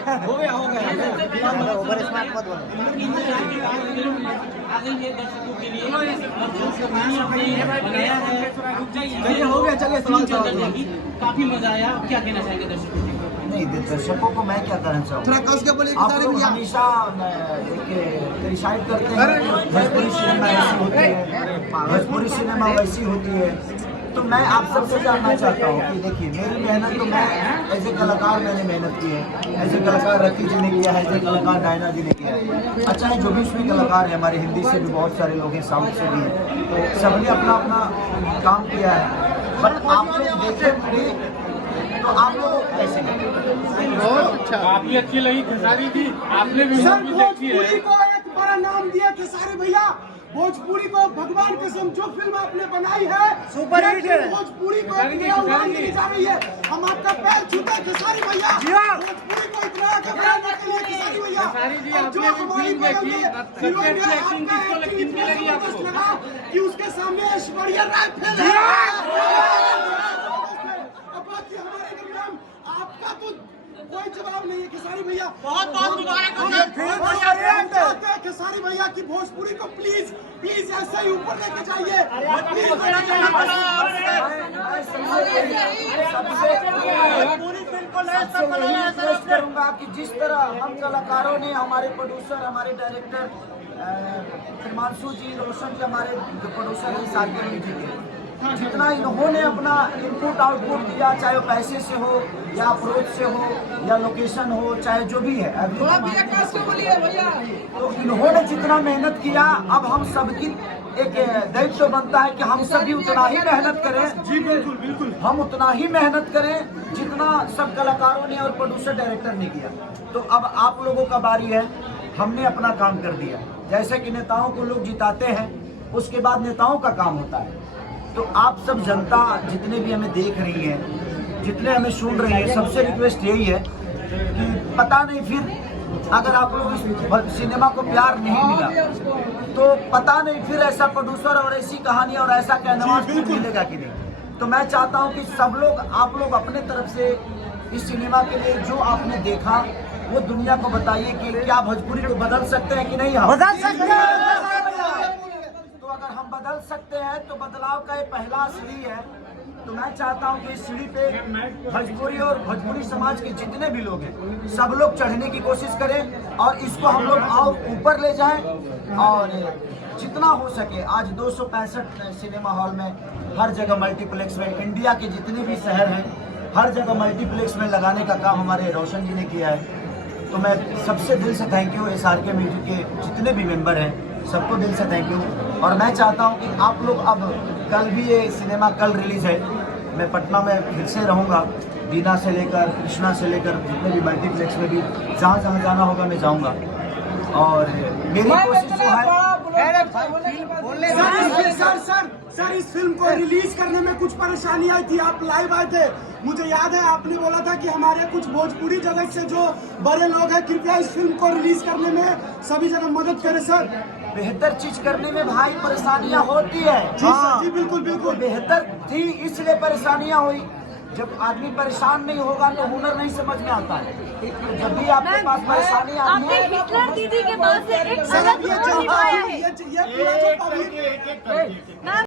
हो गया over smart मत बोलो। चलिए हो गया, चलिए सवाल काफी मजा आया। क्या कहना चाहेंगे दर्शकों को? नहीं, दर्शकों को मैं क्या कहना चाहूँ, थोड़ा कस के बोलिए। आप लोग हमेशा क्रिटिसाइज करते हैं कि भोजपुरी सिनेमा ऐसी होती है, भोजपुरी सिनेमा वैसी होती है। तो मैं आप सबसे जानना चाहता हूँ कि देखिए, मेरी मेहनत तो मैं एज ए कलाकार मैंने मेहनत की है, एज ए कलाकार रफी जी ने किया है, एज ए कलाकार डायना जी ने किया है। अच्छा है, जो भी उसमें कलाकार है हमारे हिंदी से भी बहुत सारे लोग हैं, साउथ से भी हैं, सबने अपना अपना काम किया है। बट आप लोग देखे भी तो आप लोग कैसे बहुत अच्छा, काफी अच्छी लगी खेसारी जी, आपने भी सर देखी भोजपुरी है। को एक बड़ा नाम दिया खेसारी भैया। भोजपुरी को भगवान कसम जो फिल्म आपने बनाई है सुपर हिट है। भोजपुरी को एक नया उड़ान दी जा रही है। हम आपका पैर छूते हैं खेसारी भैया। भोजपुरी को इतना आगे बढ़ाने के लिए खेसारी भैया। खेसारी जी, और जो आपने भी हमारी फिल्म बगल देखी, में सबसे हीरोइन अच्छी है, एक्टिंग आपका किसको एक्टिंग किसकी लगी इतना आपको? जबरदस्त लगा कि उसके सामने ऐश्वर्या राय फेल है। अब बाकी हमारे दरमियान आपका तो कोई जवाब नहीं है खेसारी भैया। बहुत मुबारक हो। चाहते हैं खेसारी भैया की भोजपुरी को प्लीज प्लीज ऐसे ही ऊपर लेके जाइए। रिक्वेस्ट करूंगा कि जिस तरह हम कलाकारों ने, हमारे प्रोड्यूसर, हमारे डायरेक्टर हिमांशु जी, रोशन जी, हमारे जो प्रोड्यूसर हैं सारकेल जी के, जितना इन्होंने अपना इनपुट आउटपुट दिया, चाहे वो पैसे से हो या अप्रोच से हो या लोकेशन हो, चाहे जो भी है, तो इन्होंने जितना मेहनत किया, अब हम सबकी एक दायित्व बनता है कि हम सभी उतना ही मेहनत करें। जी बिल्कुल बिल्कुल, हम उतना ही मेहनत करें जितना सब कलाकारों ने और प्रोड्यूसर डायरेक्टर ने किया। तो अब आप लोगों का बारी है, हमने अपना काम कर दिया। जैसे कि नेताओं को लोग जिताते हैं, उसके बाद नेताओं का काम होता है। तो आप सब जनता जितने भी हमें देख रही है, जितने हमें सुन रही है, सबसे रिक्वेस्ट यही है कि पता नहीं फिर अगर आप लोग इस सिनेमा को प्यार नहीं मिला तो पता नहीं फिर ऐसा प्रोड्यूसर और ऐसी कहानी और ऐसा कहना मिलेगा कि नहीं। तो मैं चाहता हूं कि सब लोग, आप लोग अपने तरफ से इस सिनेमा के लिए जो आपने देखा वो दुनिया को बताइए कि क्या भोजपुरी को बदल सकते हैं कि नहीं। हम बदल सकते हैं। तो अगर हम बदल सकते हैं तो बदलाव का ये पहला सीढ़ी है। तो मैं चाहता हूं कि इस सीढ़ी पे भोजपुरी और भोजपुरी समाज के जितने भी लोग हैं, सब लोग चढ़ने की कोशिश करें और इसको हम लोग और ऊपर ले जाएं। और जितना हो सके, आज 265 सिनेमा हॉल में, हर जगह मल्टीप्लेक्स में, इंडिया के जितने भी शहर हैं हर जगह मल्टीप्लेक्स में लगाने का काम हमारे रोशन जी ने किया है। तो मैं सबसे दिल से थैंक यू, SRK म्यूजिक के जितने भी मेंबर हैं सबको दिल से थैंक यू। और मैं चाहता हूं कि आप लोग, अब कल भी ये सिनेमा कल रिलीज है, मैं पटना में फिर से रहूँगा, बीना से लेकर कृष्णा से लेकर जितने भी मल्टीप्लेक्स में भी जहाँ जहाँ जाना होगा मैं जाऊँगा। और मेरी कोशिश जो है, सर इस फिल्म को रिलीज करने में कुछ परेशानी आई थी, आप लाइव आए थे, मुझे याद है आपने बोला था कि हमारे कुछ भोजपुरी जगत से जो बड़े लोग हैं कृपया इस फिल्म को रिलीज करने में सभी जगह मदद करें। सर बेहतर चीज करने में भाई परेशानियां होती है। जी बिल्कुल बिल्कुल, बेहतर थी इसलिए परेशानियां हुई। जब आदमी परेशान नहीं होगा तो हुनर नहीं समझ में आता है। तो जब भी आपके पास परेशानी आती आपने है, हिटलर दीदी के बाद से एक अलग रोल निभाया है। ये पूरा जो